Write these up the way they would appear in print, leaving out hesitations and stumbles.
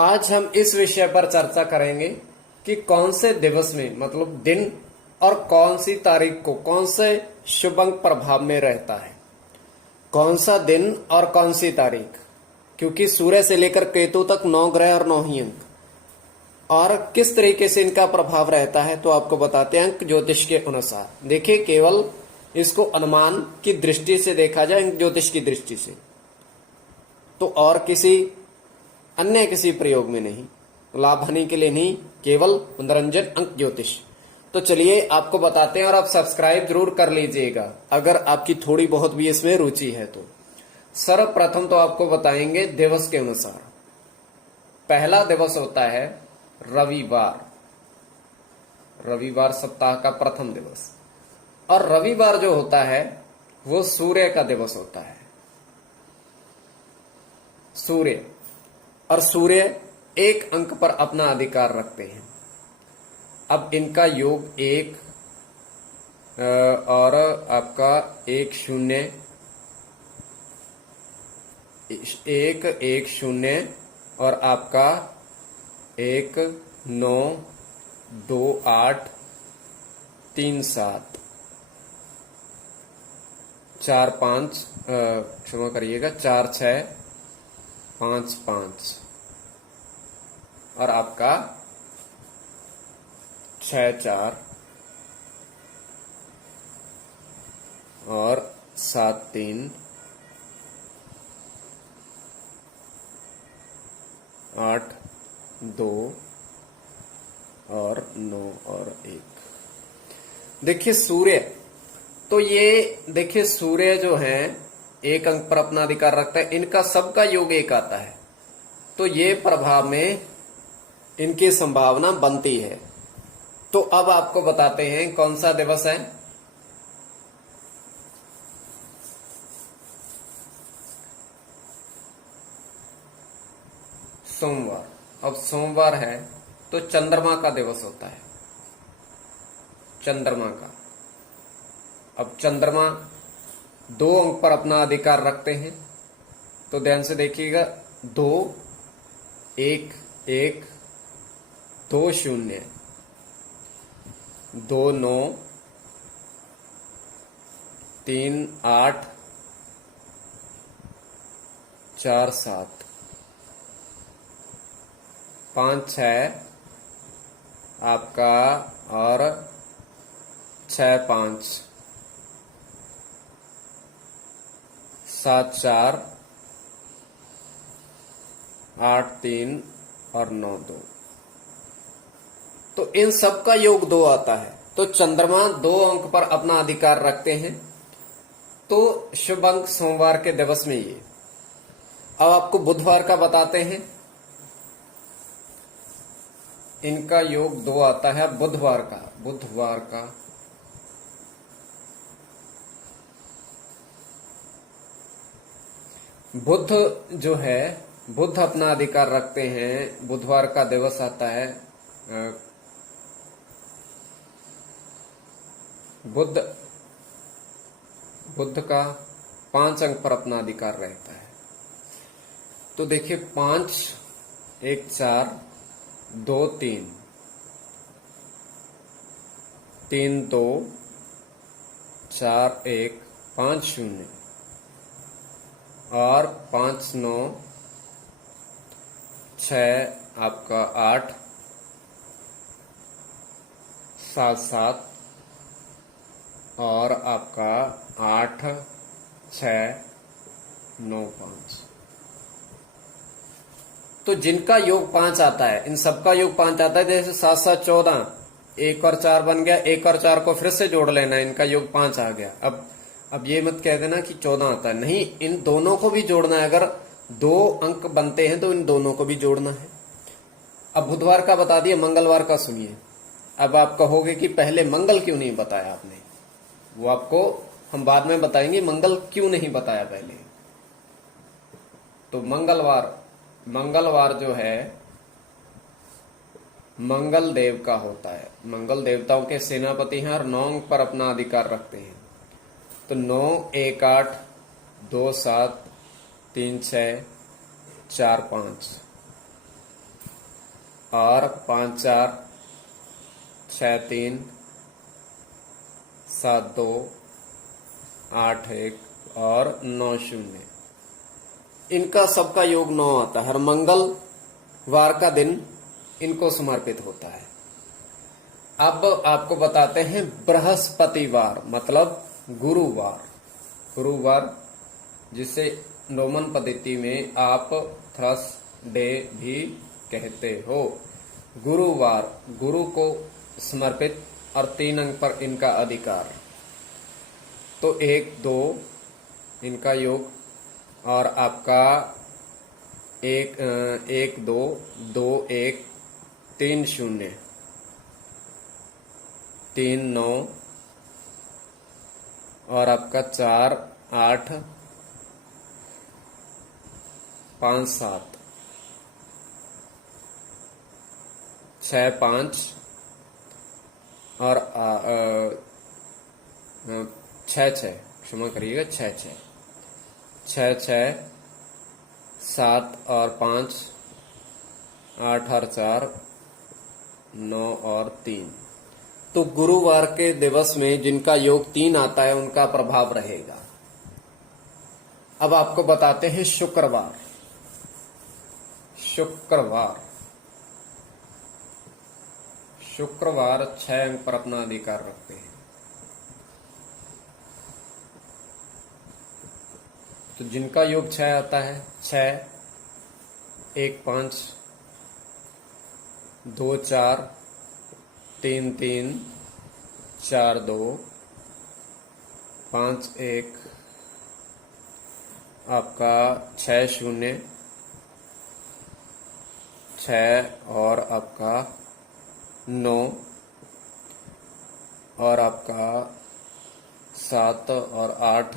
आज हम इस विषय पर चर्चा करेंगे कि कौन से दिवस में मतलब दिन और कौन सी तारीख को कौन से शुभ अंक प्रभाव में रहता है। कौन सा दिन और कौन सी तारीख, क्योंकि सूर्य से लेकर केतु तक 9 ग्रह और 9 ही अंक, और किस तरीके से इनका प्रभाव रहता है तो आपको बताते हैं अंक ज्योतिष के अनुसार। देखिए, केवल इसको अनुमान की दृष्टि से देखा जाए, अंक ज्योतिष की दृष्टि से, तो और अन्य किसी प्रयोग में नहीं, लाभ हानि के लिए नहीं, केवल मनोरंजन अंक ज्योतिष। तो चलिए आपको बताते हैं, और आप सब्सक्राइब जरूर कर लीजिएगा अगर आपकी थोड़ी बहुत भी इसमें रुचि है तो। सर्वप्रथम तो आपको बताएंगे दिवस के अनुसार। पहला दिवस होता है रविवार। रविवार सप्ताह का प्रथम दिवस, और रविवार जो होता है वो सूर्य का दिवस होता है। सूर्य और सूर्य एक अंक पर अपना अधिकार रखते हैं। अब इनका योग 1 और आपका 1 0 1 1 0 और आपका 1 9 2 8 3 7 4 5 क्षमा करिएगा 4 6 5 5 और आपका 6 4 और 7 3 8 2 और 9 और 1। देखिए सूर्य, तो ये देखिए सूर्य जो है एक अंक पर अपना अधिकार रखता है, इनका सबका योग 1 आता है, तो ये प्रभाव में इनकी संभावना बनती है। तो अब आपको बताते हैं कौन सा दिवस है। सोमवार। अब सोमवार है तो चंद्रमा का दिवस होता है, चंद्रमा का। अब चंद्रमा 2 अंक पर अपना अधिकार रखते हैं, तो ध्यान से देखिएगा 2 1 1 2 0 2 9 3 8 4 7 5 6 आपका और 6 5 7 4 8 3 और 9 2। तो इन सब का योग 2 आता है, तो चंद्रमा 2 अंक पर अपना अधिकार रखते हैं, तो शुभ अंक सोमवार के दिवस में ये। अब आपको बुधवार का बताते हैं, इनका योग 2 आता है बुधवार का बुध जो है, बुध अपना अधिकार रखते हैं। बुधवार का दिवस आता है, बुध का 5 अंक पर अपना अधिकार रहता है। तो देखिए 5 1 4 2 3 3 2 4 1 5 0 और 5 9 6 आपका 8 7 7 और आपका 8 6 9 5। तो जिनका योग 5 आता है, इन सबका योग 5 आता है। जैसे 7 7 14, 1 और 4 बन गया, 1 और 4 को फिर से जोड़ लेना, इनका योग 5 आ गया। अब ये मत कह देना कि 14 आता है, नहीं, इन दोनों को भी जोड़ना है। अगर 2 अंक बनते हैं तो इन दोनों को भी जोड़ना है। अब बुधवार का बता दिया, मंगलवार का सुनिए। अब आप कहोगे कि पहले मंगल क्यों नहीं बताया आपने, वो आपको हम बाद में बताएंगे मंगल क्यों नहीं बताया पहले। तो मंगलवार जो है मंगल देव का होता है। मंगल देवताओं के सेनापति हैं और 9 अंक पर अपना अधिकार रखते हैं। तो 9 1 8 2 7 3 6 4 5 और 5 4 6 3 7 2 8 1 और 9 0। इनका सबका योग 9 आता है और मंगलवार का दिन इनको समर्पित होता है। अब आपको बताते हैं बृहस्पतिवार मतलब गुरुवार। गुरुवार जिसे रोमन पद्धति में आप थर्सडे भी कहते हो। गुरुवार गुरु को समर्पित और 3 अंक पर इनका अधिकार। तो 1 2 इनका योग और आपका 1 1 2 2 1 3 0 3 9 और आपका 4 8 5 7 6 5 और 6 6 क्षमा करिएगा 6 6 6 6 7 और 5 8 और 4 9 और 3। तो गुरुवार के दिवस में जिनका योग 3 आता है उनका प्रभाव रहेगा। अब आपको बताते हैं शुक्रवार। शुक्रवार शुक्रवार 6 अंक पर अपना अधिकार रखते हैं। तो जिनका योग 6 आता है 6 1 5 2 4 3 3 4 2 5 1 आपका 6 0 6 और आपका 9 और आपका 7 और 8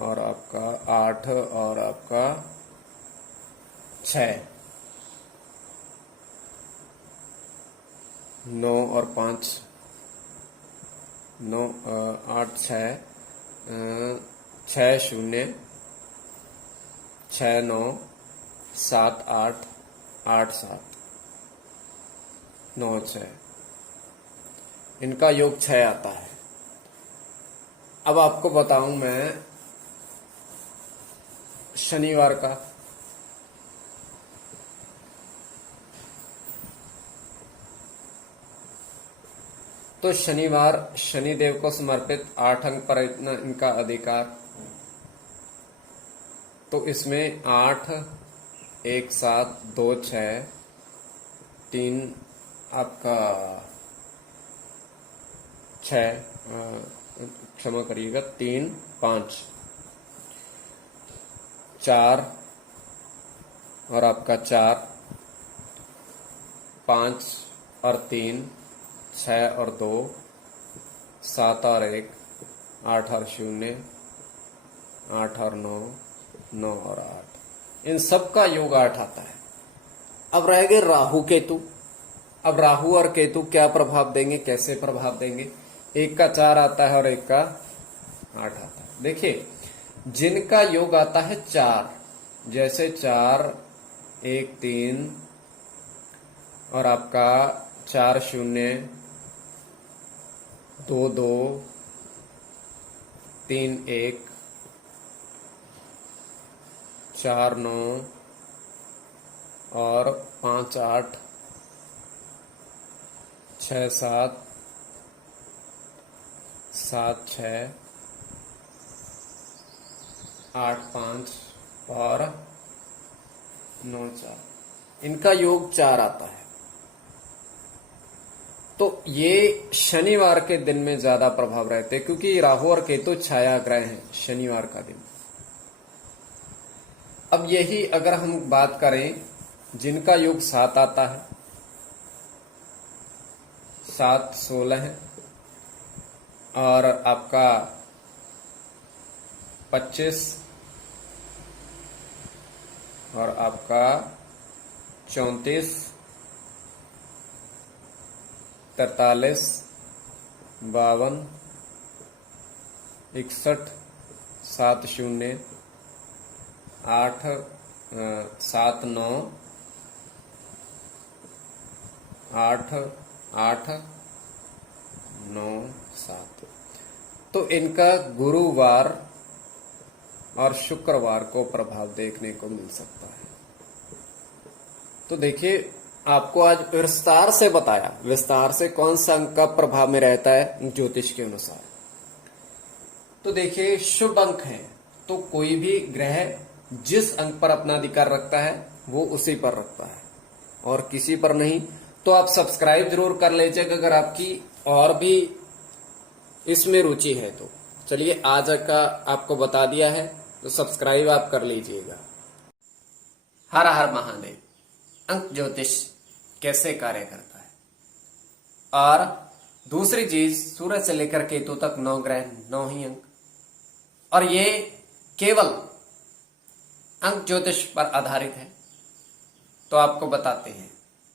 और आपका 8 और आपका 6 9 और 5 9 8 6 6 0 6 9 7 8 8 7 9 6 इनका योग 6 आता है। अब आपको बताऊं मैं शनिवार का। तो शनिवार शनिदेव को समर्पित 8 अंक पर इतना इनका अधिकार। तो इसमें 8 1 7 2 6 3 आपका 6 क्षमा करिएगा 3 5 4 और आपका 4 5 और 3 6 और 2 7 और 1 8 और 0 8 और 9 9 और 8 इन सब का योग 8 आता है। अब रह गए राहु केतु। अब राहु और केतु क्या प्रभाव देंगे, कैसे प्रभाव देंगे। एक का 4 आता है और एक का 8 आता है। देखिए जिनका योग आता है 4 जैसे 4 1 3 और आपका 4 0 2 2 3 1 4 9 और 5 8 6 7 7 6 8 5 और 9 4 इनका योग 4 आता है। तो ये शनिवार के दिन में ज्यादा प्रभाव रहते हैं क्योंकि राहु और केतु छाया ग्रह हैं शनिवार का दिन। अब यही अगर हम बात करें जिनका योग 7 आता है 7 16 है और आपका 25 और आपका 34 43 52 61 7 0 8 7 9 8 8 9 7। तो इनका गुरुवार और शुक्रवार को प्रभाव देखने को मिल सकता है। तो देखिए, आपको आज विस्तार से बताया, विस्तार से कौन सा अंक का प्रभाव में रहता है ज्योतिष के अनुसार। तो देखिए, शुभ अंक है तो कोई भी ग्रह जिस अंक पर अपना अधिकार रखता है वो उसी पर रखता है और किसी पर नहीं। तो आप सब्सक्राइब जरूर कर लीजिएगा अगर आपकी और भी इसमें रुचि है तो। चलिए, आज का आपको बता दिया है तो सब्सक्राइब आप कर लीजिएगा। हर हर महादेव। अंक ज्योतिष कैसे कार्य करता है, और दूसरी चीज, सूरज से लेकर केतु तक 9 ग्रह 9 ही अंक, और ये केवल अंक ज्योतिष पर आधारित है। तो आपको बताते हैं